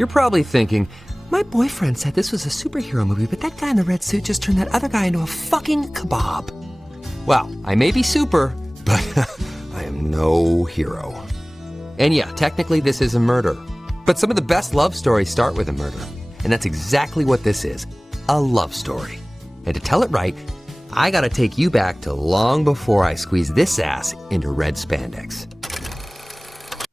You're probably thinking, my boyfriend said this was a superhero movie, but that guy in the red suit just turned that other guy into a fucking kebab. Well, I may be super, but I am no hero. And yeah, technically this is a murder. But some of the best love stories start with a murder. And that's exactly what this is, a love story. And to tell it right, I gotta take you back to long before I squeeze this ass into red spandex.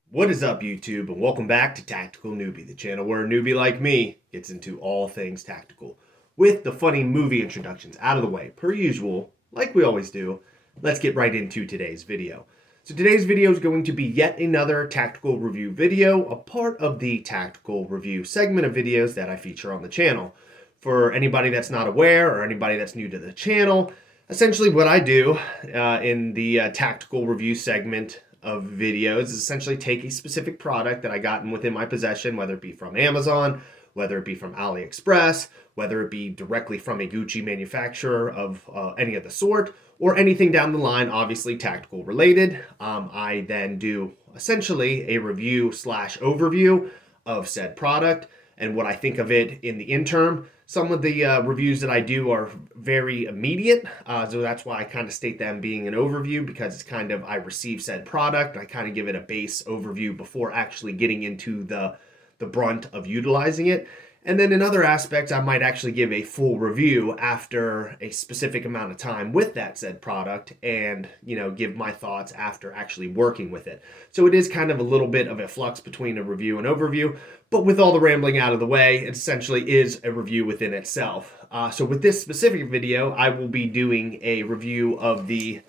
What is up, YouTube, and welcome back to Tactical Newbie, the channel where a newbie like me gets into all things tactical. With the funny movie introductions out of the way, per usual, like we always do, let's get right into today's video. So today's video is going to be yet another tactical review video, a part of the tactical review segment of videos that I feature on the channel. For anybody that's not aware or anybody that's new to the channel, essentially what I do in the tactical review segment of videos is essentially take a specific product that I gotten within my possession, whether it be from Amazon, whether it be from AliExpress, whether it be directly from a Gucci manufacturer of any of the sort, or anything down the line, obviously tactical related. I then do essentially a review slash overview of said product and what I think of it in the interim. Some of the reviews that I do are very immediate, so that's why I kind of state them being an overview, because it's kind of, I receive said product, I kind of give it a base overview before actually getting into the brunt of utilizing it. And then in other aspects, I might actually give a full review after a specific amount of time with that said product and, give my thoughts after actually working with it. So it is kind of a little bit of a flux between a review and overview, but with all the rambling out of the way, it essentially is a review within itself. So with this specific video, I will be doing a review of the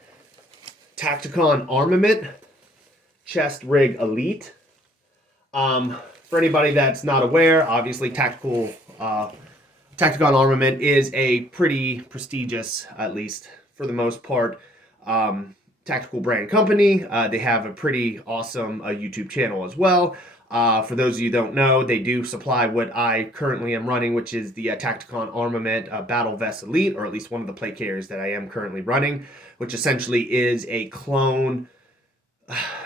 Tacticon Armament Chest Rig Elite. For anybody that's not aware, obviously Tacticon Armament is a pretty prestigious, at least for the most part, tactical brand company. They have a pretty awesome YouTube channel as well. For those of you who don't know, they do supply what I currently am running, which is the Tacticon Armament Battle Vest Elite, or at least one of the plate carriers that I am currently running, which essentially is a clone,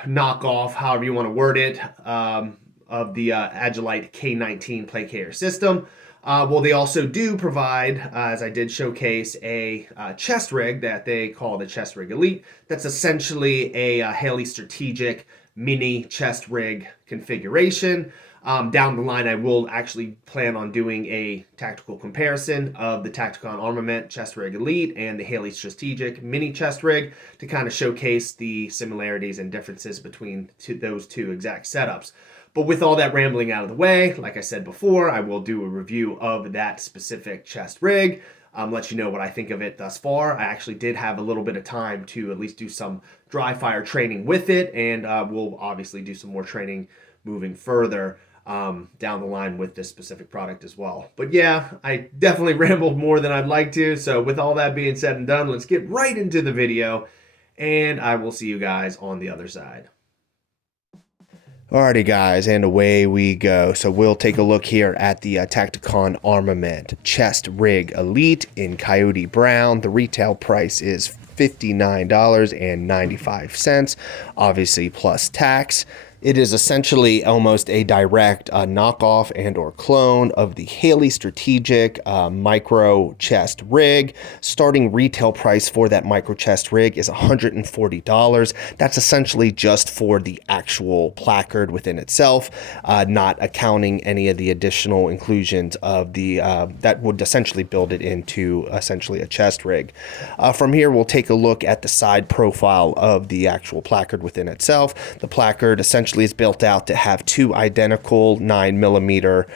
knockoff, however you want to word it, of the Agilite K19 plate carrier system. Well, they also do provide, as I did showcase, a chest rig that they call the Chest Rig Elite. That's essentially a Haley Strategic mini chest rig configuration. Down the line, I will actually plan on doing a tactical comparison of the Tacticon Armament Chest Rig Elite and the Haley Strategic mini chest rig to kind of showcase the similarities and differences between those two exact setups. But with all that rambling out of the way, like I said before, I will do a review of that specific chest rig, let you know what I think of it thus far. I actually did have a little bit of time to at least do some dry fire training with it, and we'll obviously do some more training moving further down the line with this specific product as well. But yeah, I definitely rambled more than I'd like to, so with all that being said and done, let's get right into the video, and I will see you guys on the other side. Alrighty guys, and away we go. So we'll take a look here at the Tacticon Armament Chest Rig Elite in Coyote Brown. The retail price is $59.95, obviously plus tax. It is essentially almost a direct knockoff and or clone of the Haley Strategic micro chest rig. Starting retail price for that micro chest rig is $140. That's essentially just for the actual placard within itself, not accounting any of the additional inclusions of the that would essentially build it into essentially a chest rig. From here, we'll take a look at the side profile of the actual placard within itself. The placard essentially is built out to have two identical 9mm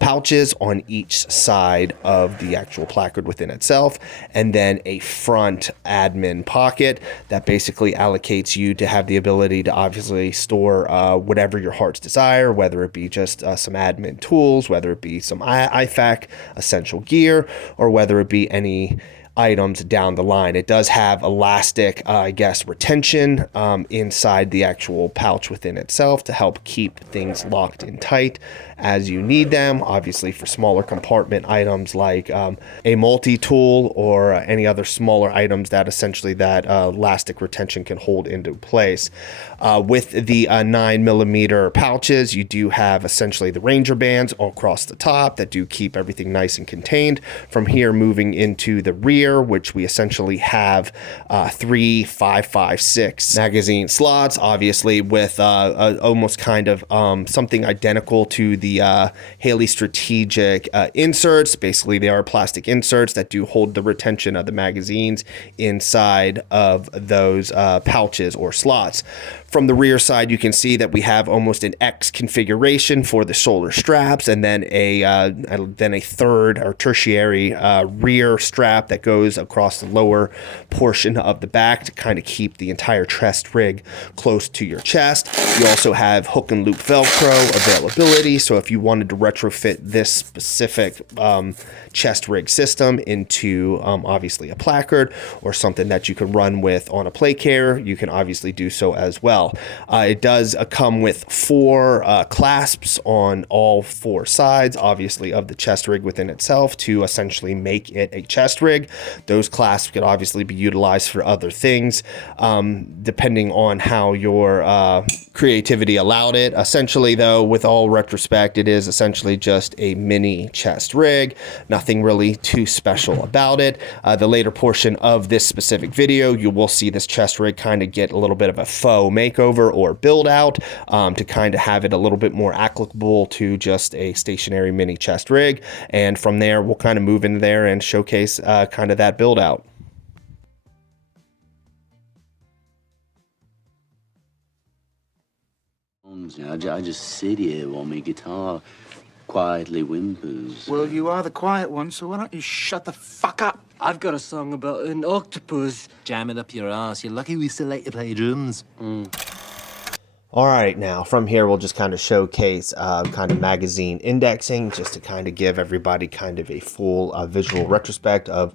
pouches on each side of the actual placard within itself, and then a front admin pocket that basically allocates you to have the ability to obviously store whatever your heart's desire, whether it be just some admin tools, whether it be some IFAC essential gear, or whether it be any items down the line. It does have elastic, retention inside the actual pouch within itself to help keep things locked in tight as you need them. Obviously, for smaller compartment items like a multi-tool or any other smaller items that essentially that elastic retention can hold into place. With the 9mm pouches, you do have essentially the Ranger bands all across the top that do keep everything nice and contained. From here, moving into the rear, which we essentially have 3 5.56 magazine slots, obviously with almost kind of something identical to the Haley strategic inserts. Basically, they are plastic inserts that do hold the retention of the magazines inside of those pouches or slots. From the rear side, you can see that we have almost an X configuration for the shoulder straps, and then a third or tertiary rear strap that goes across the lower portion of the back to kind of keep the entire chest rig close to your chest. You also have hook and loop Velcro availability, so if you wanted to retrofit this specific chest rig system into obviously a placard or something that you can run with on a plate carrier, you can obviously do so as well. It does come with 4 clasps on all 4 sides, obviously, of the chest rig within itself to essentially make it a chest rig. Those clasps could obviously be utilized for other things, depending on how your creativity allowed it. Essentially, though, with all retrospect, it is essentially just a mini chest rig. Nothing really too special about it. The later portion of this specific video, you will see this chest rig kind of get a little bit of a faux makeover or build out to kind of have it a little bit more applicable to just a stationary mini chest rig. And from there, we'll kind of move in there and showcase kind of that build out. I just sit here while my guitar quietly whimpers. Well, you are the quiet one, so why don't you shut the fuck up? I've got a song about an octopus. Jam it up your ass. You're lucky we still like to play drums. All right, now from here, we'll just kind of showcase kind of magazine indexing just to kind of give everybody kind of a full visual retrospect of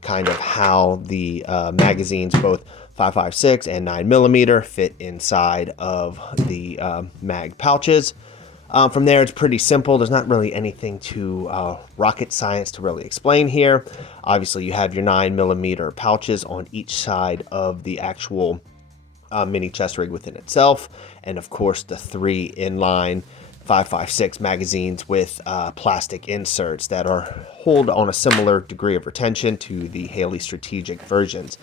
kind of how the magazines, both 5.56 and 9mm, fit inside of the mag pouches. From there, it's pretty simple. There's not really anything to rocket science to really explain here. Obviously, you have your 9mm pouches on each side of the actual mini chest rig within itself, and of course the 3 inline 5.56 magazines with plastic inserts that hold on a similar degree of retention to the Haley strategic versions.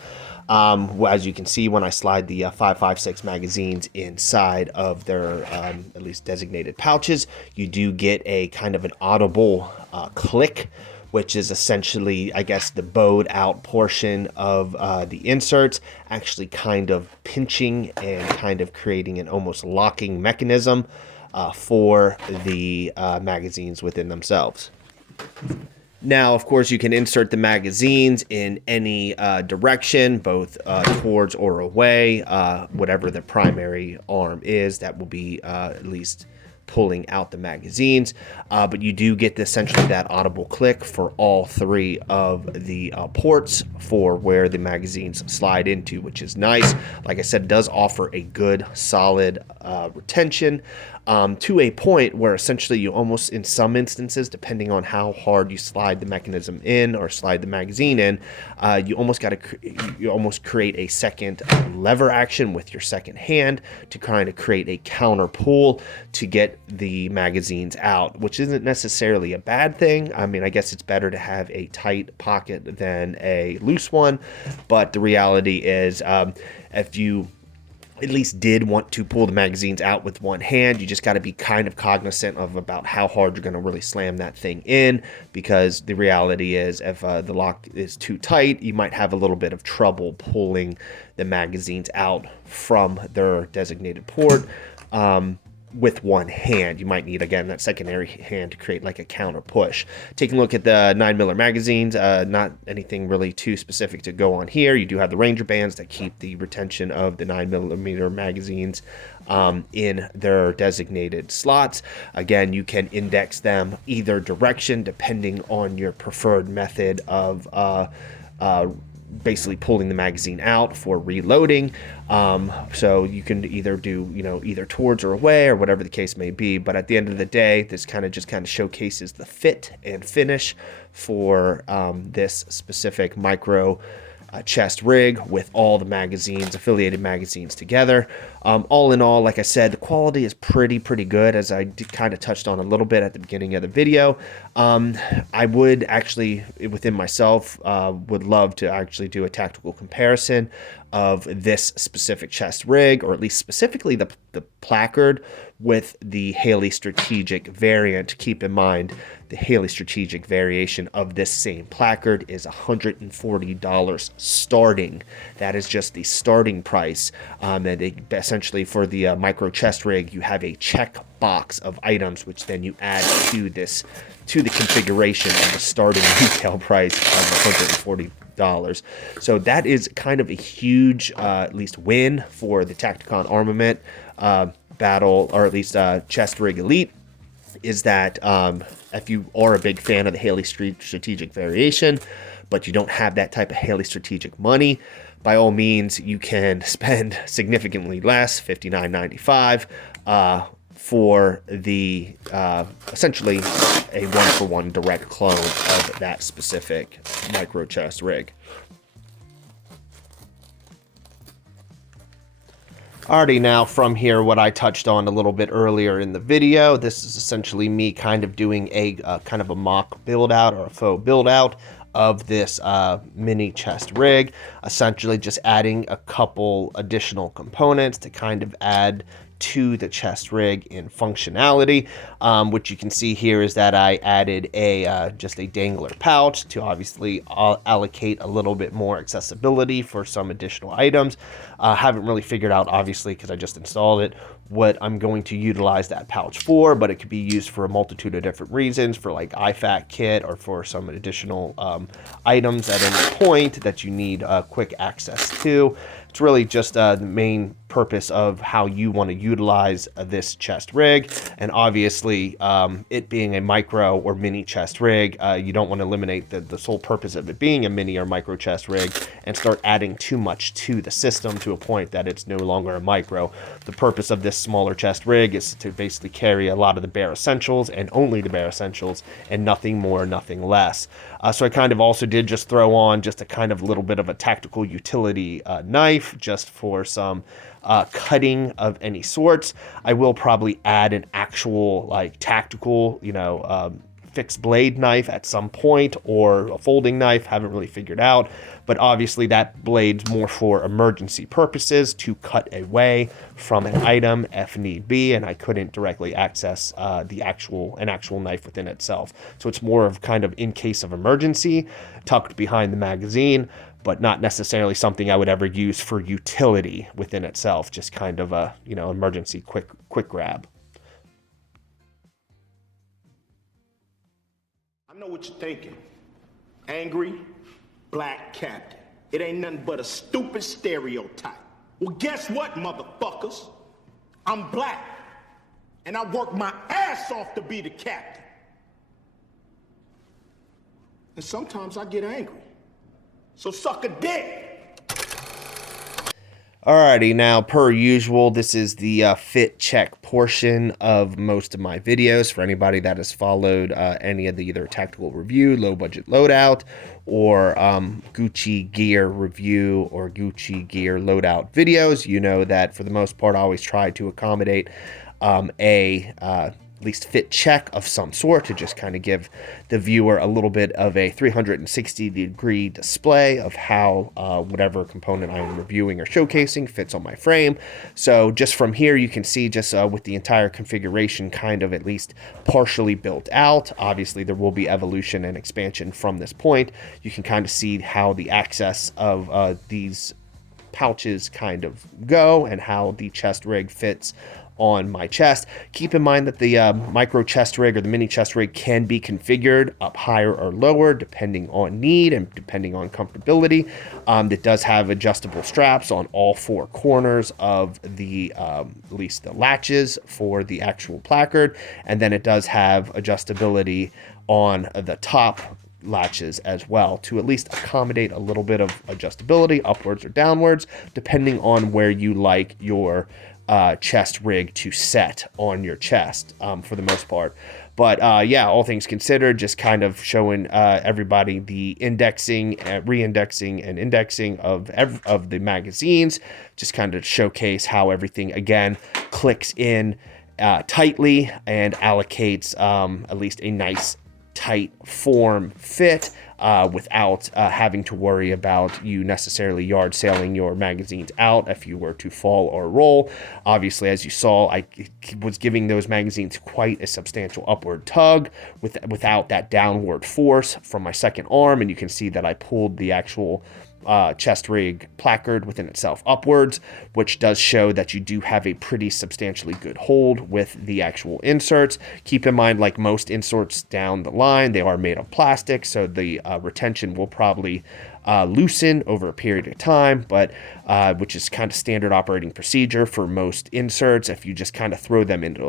As you can see, when I slide the 5.56 magazines inside of their at least designated pouches, you do get a kind of an audible click, which is essentially, I guess, the bowed out portion of the inserts actually kind of pinching and kind of creating an almost locking mechanism for the magazines within themselves. Now, of course, you can insert the magazines in any direction, both towards or away, whatever the primary arm is that will be at least pulling out the magazines, but you do get essentially that audible click for all 3 of the ports for where the magazines slide into, which is nice. Like I said, it does offer a good solid retention to a point where essentially you almost, in some instances, depending on how hard you slide the mechanism in or slide the magazine in, you almost create a second lever action with your second hand to kind of create a counter pull to get the magazines out, which isn't necessarily a bad thing. I mean, I guess it's better to have a tight pocket than a loose one, but the reality is if you at least did want to pull the magazines out with one hand, you just got to be kind of cognizant of about how hard you're going to really slam that thing in, because the reality is if the lock is too tight, you might have a little bit of trouble pulling the magazines out from their designated port with one hand. You might need, again, that secondary hand to create like a counter push. Taking a look at the 9mm magazines, not anything really too specific to go on here. You do have the Ranger bands that keep the retention of the 9mm magazines in their designated slots. Again, you can index them either direction depending on your preferred method of basically pulling the magazine out for reloading. So you can either do, either towards or away or whatever the case may be. But at the end of the day, this just kind of showcases the fit and finish for this specific micro chest rig with all the magazines, affiliated magazines together. All in all, like I said, the quality is pretty good, as I kind of touched on a little bit at the beginning of the video. I would actually, within myself, would love to actually do a tactical comparison of this specific chest rig, or at least specifically the placard with the Haley Strategic variant. Keep in mind, the Haley Strategic variation of this same placard is $140 starting. That is just the starting price. And essentially for the micro chest rig, you have a check box of items, which then you add to the configuration of the starting retail price of $140. So that is kind of a huge, at least win for the Tacticon Armament battle, or at least chest rig elite, is that if you are a big fan of the Haley Strategic variation, but you don't have that type of Haley Strategic money, by all means, you can spend significantly less, $59.95, for the essentially a one-for-one direct clone of that specific micro chest rig. Alrighty, now from here, what I touched on a little bit earlier in the video, this is essentially me kind of doing a kind of a mock build out, or a faux build out of this mini chest rig, essentially just adding a couple additional components to kind of add to the chest rig in functionality. What you can see here is that I added just a dangler pouch to obviously allocate a little bit more accessibility for some additional items. Haven't really figured out, obviously, because I just installed it, what I'm going to utilize that pouch for, but it could be used for a multitude of different reasons, for like IFAK kit, or for some additional items at any point that you need quick access to. It's really just the main purpose of how you want to utilize this chest rig. And obviously, it being a micro or mini chest rig, you don't want to eliminate the sole purpose of it being a mini or micro chest rig and start adding too much to the system to a point that it's no longer a micro. The purpose of this smaller chest rig is to basically carry a lot of the bare essentials, and only the bare essentials, and nothing more, nothing less. So I kind of also did just throw on just a kind of little bit of a tactical utility knife, just for some cutting of any sorts. I will probably add an actual like tactical, fixed blade knife at some point, or a folding knife. Haven't really figured out, but obviously that blade's more for emergency purposes, to cut away from an item if need be, and I couldn't directly access an actual knife within itself. So it's more of kind of in case of emergency, tucked behind the magazine, but not necessarily something I would ever use for utility within itself. Just kind of a emergency quick grab. I know what you're thinking. Angry, black captain. It ain't nothing but a stupid stereotype. Well, guess what, motherfuckers? I'm black, and I work my ass off to be the captain. And sometimes I get angry. So suck a dick. Alrighty, now per usual, this is the fit check portion of most of my videos. For anybody that has followed any of the either tactical review, low budget loadout, or Gucci gear review or Gucci gear loadout videos, you know that for the most part I always try to accommodate at least fit check of some sort, to just kind of give the viewer a little bit of a 360-degree display of how whatever component I'm reviewing or showcasing fits on my frame. So just from here, you can see just with the entire configuration kind of at least partially built out. Obviously, there will be evolution and expansion from this point. You can kind of see how the access of these pouches kind of go, and how the chest rig fits on my chest. Keep in mind that the micro chest rig or the mini chest rig can be configured up higher or lower depending on need and depending on comfortability. It does have adjustable straps on all four corners of the at least the latches for the actual placard, and then it does have adjustability on the top latches as well, to at least accommodate a little bit of adjustability upwards or downwards, depending on where you like your chest rig to set on your chest, for the most part. But yeah, all things considered, just kind of showing everybody the indexing, re-indexing, and indexing of the magazines, just kind of showcase how everything, again, clicks in tightly and allocates at least a nice tight form fit, without having to worry about you necessarily yard sailing your magazines out if you were to fall or roll. Obviously, as you saw, I was giving those magazines quite a substantial upward tug without that downward force from my second arm, and you can see that I pulled the actual chest rig placard within itself upwards, which does show that you do have a pretty substantially good hold with the actual inserts. Keep in mind, like most inserts down the line, they are made of plastic, so the retention will probably loosen over a period of time, but which is kind of standard operating procedure for most inserts. If you just kind of throw them into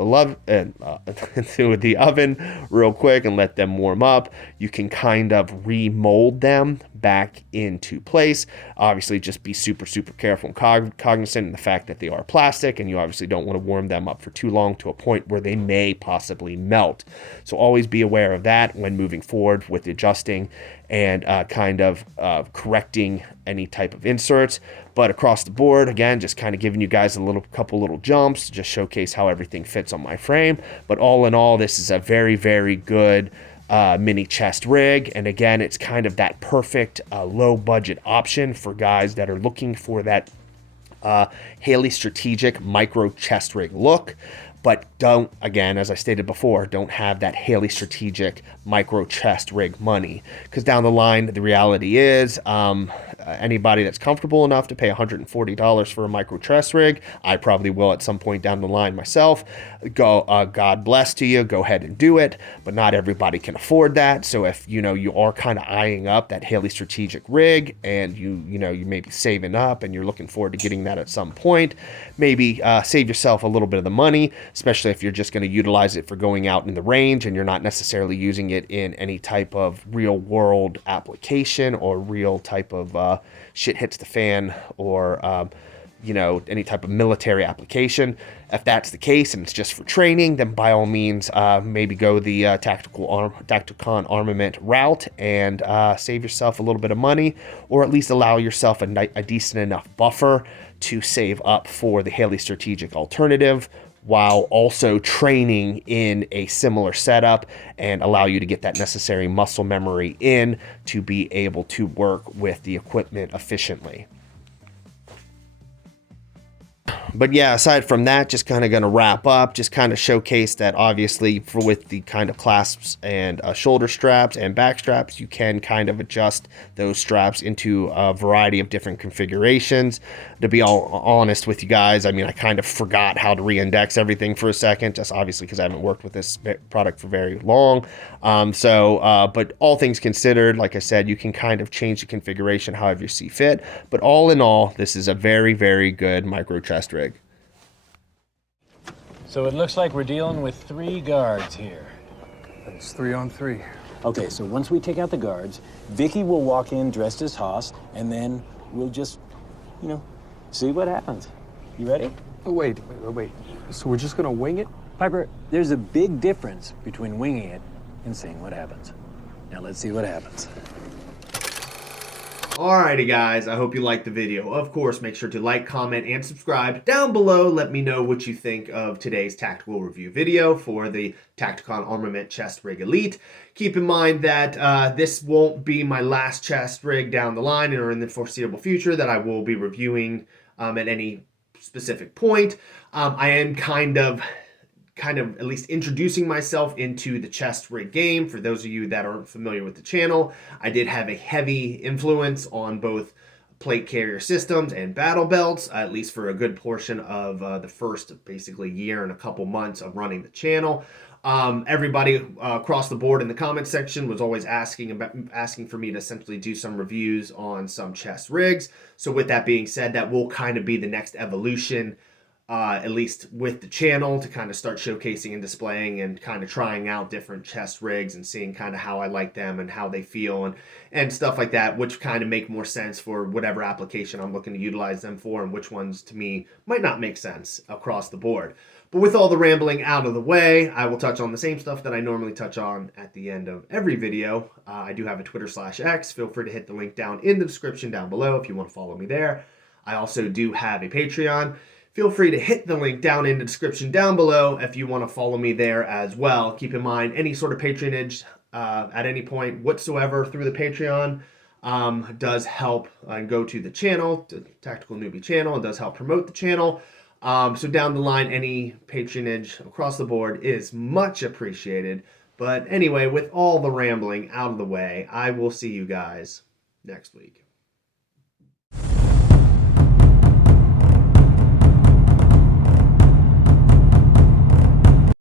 into the oven real quick and let them warm up, you can kind of remold them back into place. Obviously, just be super careful and cognizant of the fact that they are plastic, and you obviously don't want to warm them up for too long to a point where they may possibly melt. So always be aware of that when moving forward with adjusting and kind of correcting any type of inserts. But across the board, again, just kind of giving you guys a couple little jumps to just showcase how everything fits on my frame. But all in all, this is a very good mini chest rig, and again, it's kind of that perfect low budget option for guys that are looking for that Haley strategic micro chest rig look, but don't, again, as I stated before, don't have that Haley strategic micro chest rig money, because down the line, the reality is anybody that's comfortable enough to pay $140 for a micro chest rig, I probably will at some point down the line myself. God bless to you, go ahead and do it, but not everybody can afford that. So if you are kind of eyeing up that Haley strategic rig, and you may be saving up and you're looking forward to getting that at some point, maybe save yourself a little bit of the money, especially if you're just going to utilize it for going out in the range and you're not necessarily using it in any type of real world application or real type of shit hits the fan or any type of military application. If that's the case and it's just for training, then by all means, maybe go the Tacticon Armament route and save yourself a little bit of money, or at least allow yourself a decent enough buffer to save up for the Haley strategic alternative, while also training in a similar setup and allow you to get that necessary muscle memory in to be able to work with the equipment efficiently. But yeah, aside from that, just kind of going to wrap up, just kind of showcase that obviously with the kind of clasps and shoulder straps and back straps, you can kind of adjust those straps into a variety of different configurations. To be all honest with you guys, I mean, I kind of forgot how to re-index everything for a second, just obviously because I haven't worked with this product for very long. But all things considered, like I said, you can kind of change the configuration however you see fit. But all in all, this is a very good micro chest rig. So it looks like we're dealing with 3 guards here. It's 3 on 3. Okay, so once we take out the guards, Vicky will walk in dressed as Haas, and then we'll just, see what happens. You ready? Oh, wait. So we're just gonna wing it? Piper, there's a big difference between winging it and seeing what happens. Now let's see what happens. Alrighty guys, I hope you liked the video. Of course, make sure to like, comment, and subscribe down below. Let me know what you think of today's tactical review video for the Tacticon Armament Chest Rig Elite. Keep in mind that this won't be my last chest rig down the line or in the foreseeable future that I will be reviewing at any specific point. I am kind of at least introducing myself into the chest rig game. For those of you that aren't familiar with the channel, I did have a heavy influence on both plate carrier systems and battle belts, at least for a good portion of the first basically year and a couple months of running the channel. Everybody across the board in the comment section was always asking for me to essentially do some reviews on some chest rigs. So with that being said, that will kind of be the next evolution at least with the channel, to kind of start showcasing and displaying and kind of trying out different chest rigs and seeing kind of how I like them and how they feel and stuff like that, which kind of make more sense for whatever application I'm looking to utilize them for, and which ones to me might not make sense across the board. But with all the rambling out of the way, I will touch on the same stuff that I normally touch on at the end of every video. I do have a Twitter/X. Feel free to hit the link down in the description down below if you want to follow me there. I also do have a Patreon. Feel free to hit the link down in the description down below if you want to follow me there as well. Keep in mind, any sort of patronage at any point whatsoever through the Patreon does help go to the channel, the Tactical Newbie channel, and does help promote the channel. So down the line, any patronage across the board is much appreciated. But anyway, with all the rambling out of the way, I will see you guys next week.